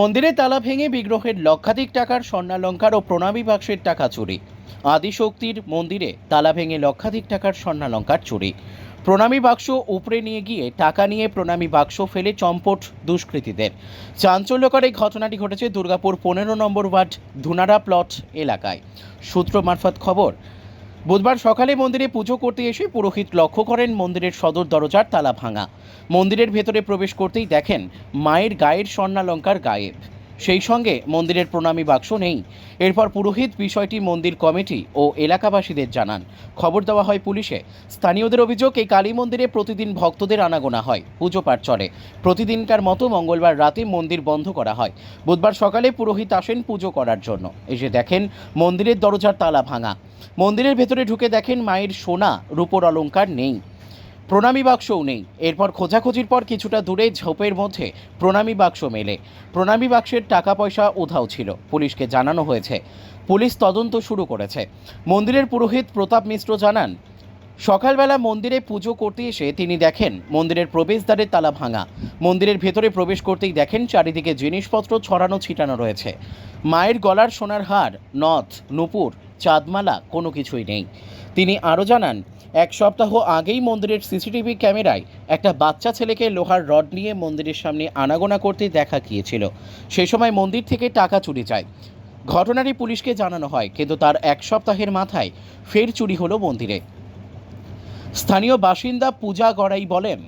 মন্দিরে তালা ভেঙে বিগ্রহের লক্ষাধিক টাকার স্বর্ণালঙ্কার ও প্রণামী বাক্সের টাকা চুরি। আদিশক্তির মন্দিরে তালা ভেঙে লক্ষাধিক টাকার স্বর্ণালঙ্কার চুরি। প্রণামী বাক্স উপরে নিয়ে গিয়ে টাকা নিয়ে প্রণামী বাক্স ফেলে চম্পট দুষ্কৃতীদের। চাঞ্চল্যকর এই ঘটনাটি ঘটেছে দুর্গাপুর পনেরো নম্বর ওয়ার্ড ধুনারা প্লট এলাকায়। সূত্র মারফত খবর বুধবার সকালে মন্দিরে পুজো করতে এসে পুরোহিত লক্ষ্য করেন মন্দিরের সদর দরজার তালা ভাঙা। মন্দিরের ভেতরে প্রবেশ করতেই দেখেন মায়ের গায়ের স্বর্ণালঙ্কার গায়েব। সেই সঙ্গে মন্দিরের প্রণামী বাক্স নেই। এরপর পুরোহিত বিষয়টি মন্দির কমিটি ও এলাকাবাসীদের জানান। খবর দেওয়া হয় পুলিশে। স্থানীয়দের অভিযোগ, এই কালী মন্দিরে প্রতিদিন ভক্তদের আনাগোনা হয়, পুজো পাঠ চলে। প্রতিদিনকার মতো মঙ্গলবার রাতে মন্দির বন্ধ করা হয়। বুধবার সকালে পুরোহিত আসেন পুজো করার জন্য। এসে দেখেন, মন্দিরের দরজার তালা ভাঙা। মন্দিরের ভেতরে ঢুকে দেখেন মায়ের সোনা, রূপোর অলংকার নেই। প্রণামী বাক্সও নেই। এরপর খোঁজাখুঁজির পর কিছুটা দূরে ঝোপের মধ্যে প্রণামী বাক্স মেলে। প্রণামী বাক্সের টাকা পয়সা উধাও ছিল, পুলিশকে জানানো হয়েছে। পুলিশ তদন্ত শুরু করেছে। মন্দিরের পুরোহিত প্রতাপ মিশ্র জানান, সকালবেলা মন্দিরে পুজো করতে এসে তিনি দেখেন মন্দিরের প্রবেশদ্বারের তালা ভাঙা। মন্দিরের ভেতরে প্রবেশ করতেই দেখেন চারিদিকে জিনিসপত্র ছড়ানো ছিটানো রয়েছে। মায়ের গলার সোনার হার, নথ, নুপুর, চাঁদমালা কোনো কিছুই নেই। তিনি আরও জানান এক সপ্তাহ আগেই মন্দিরের সিসিটিভি ক্যামেরায় একটা বাচ্চা ছেলেকে লোহার রড নিয়ে মন্দিরের সামনে আনাগোনা করতে দেখা গিয়েছিল। সেই সময় মন্দির থেকে টাকা চুরি যায় ঘটনাটি পুলিশকে জানানো হয়, কিন্তু তার এক সপ্তাহের মাথায় ফের চুরি হলো মন্দিরে। স্থানীয় বাসিন্দা পূজা গড়াই বলেন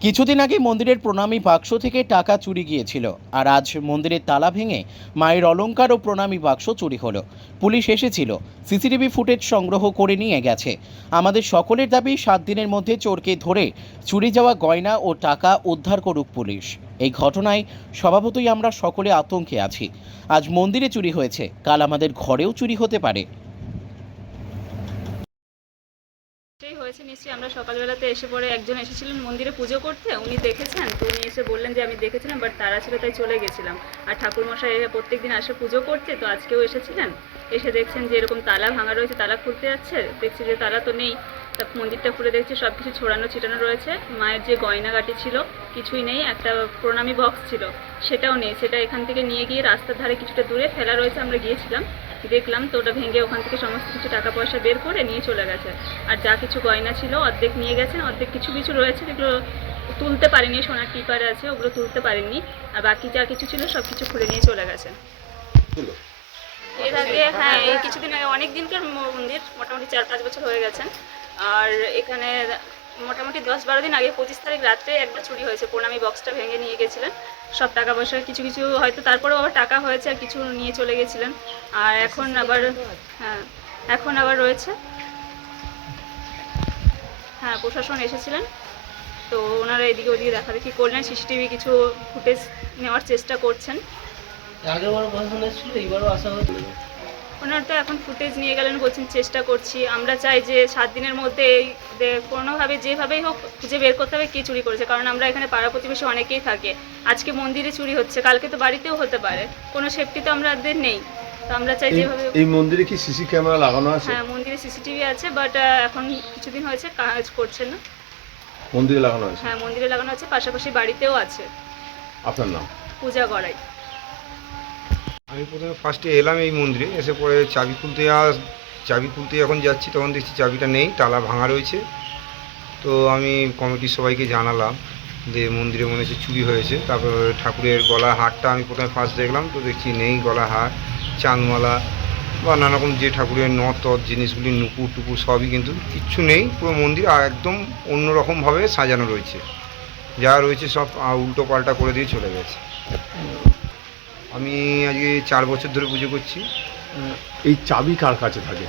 কিছুদিন আগে মন্দিরের প্রণামী বাক্স থেকে টাকা চুরি গিয়েছিল। আর আজ মন্দিরের তালা ভেঙে মায়ের অলংকার ও প্রণামী বাক্স চুরি হলো। পুলিশ এসেছিল। সিসিটিভি ফুটেজ সংগ্রহ করে নিয়ে গেছে। আমাদের সকলের দাবি, সাত দিনের মধ্যে চোরকে ধরে চুরি যাওয়া গয়না ও টাকা উদ্ধার করুক পুলিশ। এই ঘটনায় স্বভাবতই আমরা সকলে আতঙ্কে আছি। আজ মন্দিরে চুরি হয়েছে। কাল আমাদের ঘরেও চুরি হতে পারে। সেই হয়েছে নিশ্চয়ই। আমরা সকালবেলাতে এসে পরে একজন এসেছিলেন মন্দিরে পুজো করতে। উনি দেখেছেন, তো উনি এসে বললেন যে আমি দেখেছিলাম বাট তারা ছিল তাই চলে গেছিলাম। আর ঠাকুরমশাই প্রত্যেক দিন আসে পুজো করতে, তো আজকেও এসেছিলেন। এসে দেখছেন যে এরকম তালা ভাঙা রয়েছে, তালা খুলতে যাচ্ছে। দেখছি যে তালা তো নেই, তা মন্দিরটা খুলে দেখছি সব কিছু ছড়ানো ছিটানো রয়েছে। মায়ের যে গয়নাগাটি ছিল, কিছুই নেই, একটা প্রণামী বক্স ছিল, সেটাও নেই। সেটা এখান থেকে নিয়ে গিয়ে রাস্তার ধারে কিছুটা দূরে ফেলা রয়েছে, আমরা গিয়েছিলাম। দেখলাম তো ওটা ভেঙে ওখান থেকে সমস্ত কিছু টাকা পয়সা বের করে নিয়ে চলে গেছে। আর যা কিছু গয়না ছিল অর্ধেক নিয়ে গেছেন অর্ধেক কিছু কিছু রয়েছে যেগুলো তুলতে পারেনি সোনার টিপার আছে ওগুলো তুলতে পারেননি আর বাকি যা কিছু ছিল সব কিছু খুলে নিয়ে চলে গেছে। এর আগে হ্যাঁ এই কিছুদিন আগে অনেক দিনকার মন্দির মোটামুটি চার পাঁচ বছর হয়ে গেছে। আর এখানে মোটামুটি দশ বারো দিন আগে, পঁচিশ তারিখ রাত্রে একবার চুরি হয়েছে, প্রণামী বক্সটা ভেঙে নিয়ে গেছিলেন। সব টাকা পয়সা, কিছু কিছু হয়তো তারপরেও আবার টাকা হয়েছে আর কিছু নিয়ে চলে গেছিলেন। আর এখন আবার হ্যাঁ এখন আবার রয়েছে। হ্যাঁ প্রশাসন এসেছিলেন। তো ওনারা এদিকে ওদিকে দেখাদেখি করলেন, সিসিটিভি কিছু ফুটেজ নেওয়ার চেষ্টা করছেন। আগেরবারও প্রশাসন এসেছিল, এইবারও আসা হয়েছিল ওনারা তো এখন ফুটেজ নিয়ে গেলেন বলছেন চেষ্টা করছি। আমরা চাই যে সাত দিনের মধ্যে এই কোনোভাবে যেভাবেই হোক খুঁজে বের করতে হবে কে চুরি করেছে কারণ আমরা এখানে পাড়া প্রতিবেশী অনেকেই থাকে। আজকে মন্দিরে চুরি হচ্ছে কালকে তো বাড়িতেও হতে পারে। কোনো সেফটি তো আমাদের নেই। তো আমরা চাই যেভাবে এই মন্দিরে কি সিসি ক্যামেরা লাগানো আছে? হ্যাঁ মন্দিরে সিসিটিভি আছে বাট এখন কিছুদিন হয়েছে কাজ করছে না। মন্দিরে লাগানো আছে? হ্যাঁ মন্দিরে লাগানো আছে পাশাপাশি বাড়িতেও আছে। আপনার নাম? পূজা গড়াই। আমি প্রথমে ফার্স্টে এলাম এই মন্দিরে, এসে পরে চাবি খুলতে চাবি খুলতে যখন যাচ্ছি তখন দেখছি চাবিটা নেই, তালা ভাঙা রয়েছে। তো আমি কমিটির সবাইকে জানালাম যে মন্দিরে মনে হচ্ছে চুরি হয়েছে। তারপর ঠাকুরের গলা হারটা আমি প্রথমে ফার্স্ট দেখলাম, তো দেখছি নেই গলা হার, চাঁদমালা বা নানা রকম যে ঠাকুরের নথ জিনিসগুলি, নুপুর টুকুর সবই কিন্তু কিচ্ছু নেই, পুরো মন্দির একদম অন্যরকমভাবে সাজানো রয়েছে। যা রয়েছে সব উল্টো পাল্টা করে দিয়ে চলে গেছে। আমি আজকে চার বছর ধরে পুজো করছি। এই চাবি কার কাছে থাকে?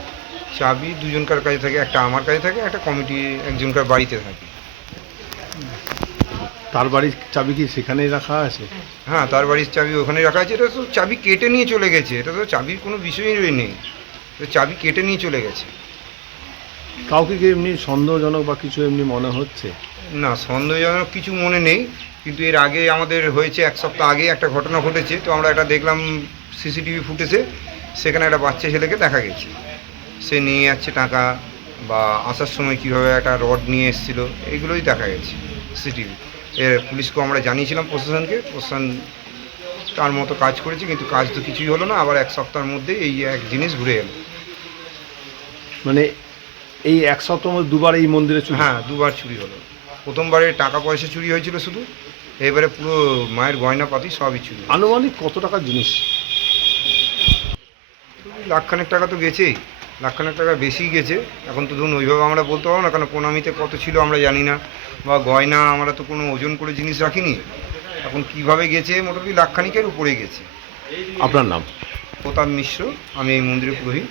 চাবি দুজনকার কাছে থাকে একটা আমার কাছে থাকে একটা কমিটি একজনকার বাড়িতে থাকে। তার বাড়ির চাবি কি সেখানেই রাখা আছে? হ্যাঁ তার বাড়ির চাবি ওখানে রাখা আছে। এটা তো চাবি কেটে নিয়ে চলে গেছে। এটা তো চাবির কোনো বিষয়ই নেই। তো চাবি কেটে নিয়ে চলে গেছে। কাউকে কি এমনি সন্দেহজনক বা কিছু এমনি মনে হচ্ছে? না সন্দেহজনক কিছু মনে নেই। কিন্তু এর আগে আমাদের হয়েছে এক সপ্তাহ আগে একটা ঘটনা ঘটেছে তো আমরা এটা দেখলাম সিসিটিভি ফুটেছে সেখানে একটা বাচ্চা ছেলেকে দেখা গেছে। সে নিয়ে যাচ্ছে টাকা বা আসার সময় কীভাবে একটা রড নিয়ে এসেছিল এইগুলোই দেখা গেছে সিসিটিভি। এর পুলিশকেও আমরা জানিয়েছিলাম প্রশাসনকে প্রশাসন তার মতো কাজ করেছি কিন্তু কাজ তো কিছুই হলো না আবার এক সপ্তাহের মধ্যে এই এক জিনিস ঘুরে এলো। মানে এই এক সপ্তাহ মধ্যে দুবার এই মন্দিরে হ্যাঁ দুবার চুরি হলো। প্রথমবারে টাকা পয়সা চুরি হয়েছিল শুধু এবারে পুরো মায়ের গয়নাপাতি সবই চুরি আনুমানিক কত টাকার জিনিস? লাখখানেক টাকা তো গেছেই। লাখখানেক টাকা বেশিই গেছে। এখন তো ধরুন ওইভাবে আমরা বলতে পারব না কারণ প্রণামীতে কত ছিল আমরা জানি না। বা গয়না আমরা তো কোনো ওজন করে জিনিস রাখিনি। এখন কীভাবে গেছে? মোটামুটি লাখখানিকের উপরে গেছে। আপনার নাম? প্রতাপ মিশ্র আমি এই মন্দিরের পুরোহিত।